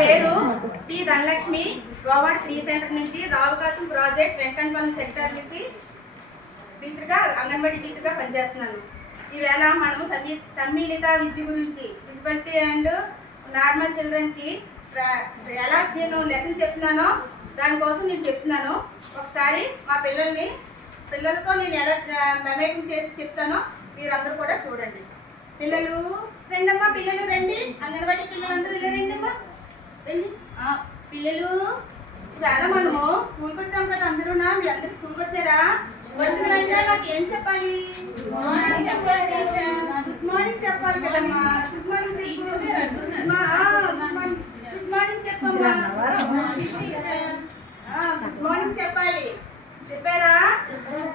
పేరు P Dhanalakshmi, Govada 3 centre నుంచి రావుకాతం project Venkatapalli sector నుంచి టీచర్గా అంగన్వాడీ టీచర్గా పనిచేస్తున్నాను. ఈవేళ మనము సమ్మిళిత విద్య గురించి డిసబిలిటీ అండ్ నార్మల్ చిల్డ్రన్కి ఎలా నేను లెసన్ చెప్తున్నానో దానికోసం నేను చెప్తున్నాను. ఒకసారి మా పిల్లలతో నేను ఎలా మమేకం చేసి చెప్తానో మీరందరూ కూడా చూడండి. పిల్లలు రండమ్మా, పిల్లలు రండి, అంగన్వాడీ పిల్లలందరూ ఇలా రండమ్మా, రండి. పిల్లలు ఇవాళ మనము స్కూల్కి వచ్చాం కదా, అందరూ మీరు అందరూ స్కూల్కి వచ్చారా? వచ్చిన వెంటనే నాకు ఏం చెప్పాలి? గుడ్ మార్నింగ్ చెప్పాలి కదమ్మా. గుడ్ మార్నింగ్ చెప్పమ్మా. గుడ్ మార్నింగ్ చెప్పాలి. చెప్పారా?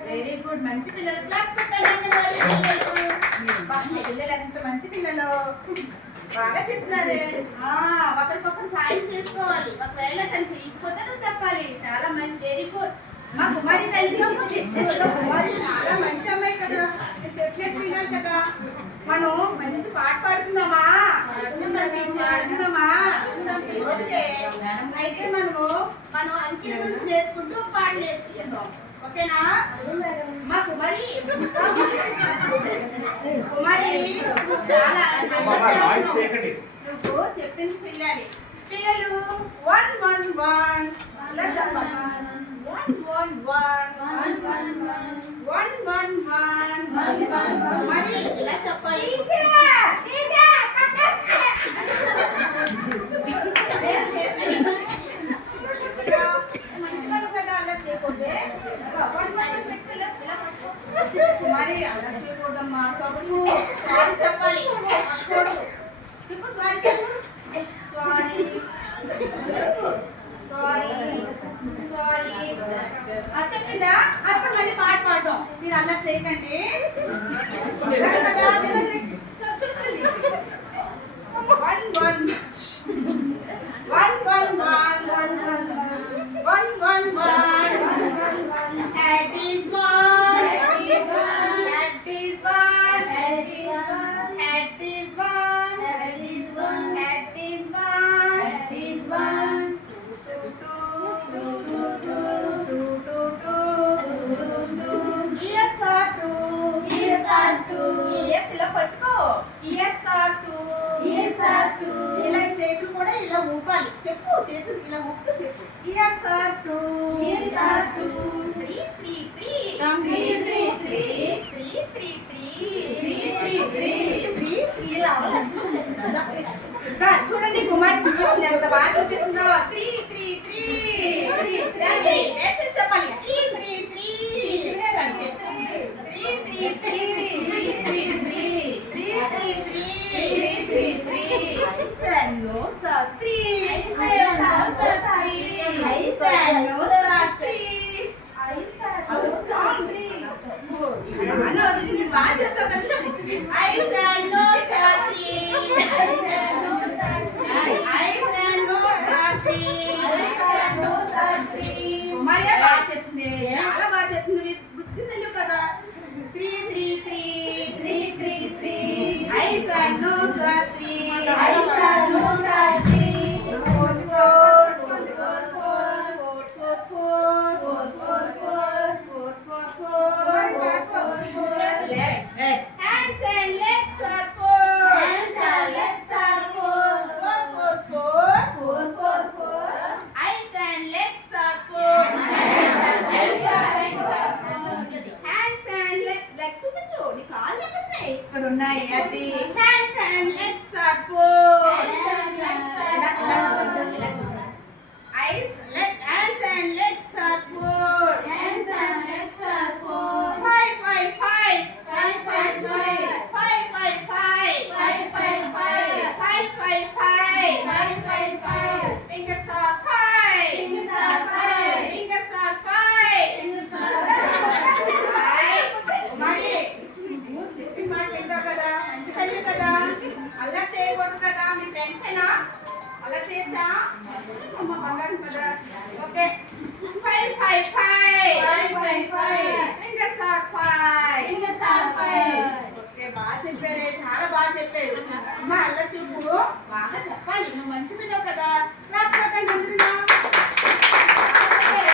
వెరీ గుడ్, మంచి పిల్లలు. క్లాస్ పెట్టండి. పిల్లలు ఎంత మంచి పిల్లలు, బాగా చెప్తున్నారే. ఒకరికొకరు సాయం చేసుకోవాలి. ఒకవేళ తను చేయకపోతే నువ్వు చెప్పాలి. చాలా మంచి, వెరీ గుడ్. మా కుమారి తల్లితో కుమారి చాలా మంచి అమ్మాయి కదా, చెప్పినట్టు వినాలి కదా. మనం మంచి పాట పాడుతున్నామా? ఓకే, అయితే మనం అంకెల గురించి నేర్చుకుంటూ పాట నేర్చుకుంటాం. ఓకేనా? మా కుమారి చాలా నువ్వు చెప్పింది చెయ్యాలి. పిల్లలు 1 1 1 ఇలా చెప్పాలి. 1 1 1 మరి ఇలా చెప్పాలి. మంచిగా కదా అలా చేయకూడదే. మరి అలా చేయకూడదమ్మా. తప్పు. సారీ చెప్పాలి. చెప్పు సారీ చెప్పు. సారీ చెప్పిందా? అప్పుడు మళ్ళీ పాట పాడదాం. మీరు అలా చేయకండి కదా. 2 ఇలా చేతులు కూడా ఇలా ఊపాలి. చెప్పు, చేతులు ఇలా ఊపుతూ చెప్పు. Yes sir 2 3 3 చూడండి కుమారి చూపిస్తుంది, ఎంత బాగా చూపిస్తుందో. 3 3 3 చెప్పాలి. 3 3 No Satri. చాలా బాగా చెప్తుంది. గుర్తు తెలియదు కదా. 3 3 3 I said no Satri. ఇక్కడ ఉన్నాయి. అది hands and legs are four. Eyes leg hands and legs are four. Five five five five five five fingers are five. Fingers are five. మరి చెప్పిన మాట వింటావు కదా, మంచి తల్లి కదా. అలా చేయకూడదు కదా. మీ ఫ్రెండ్స్ అయినా అలా చేయొచ్చా? అమ్మ బంగారం కదా.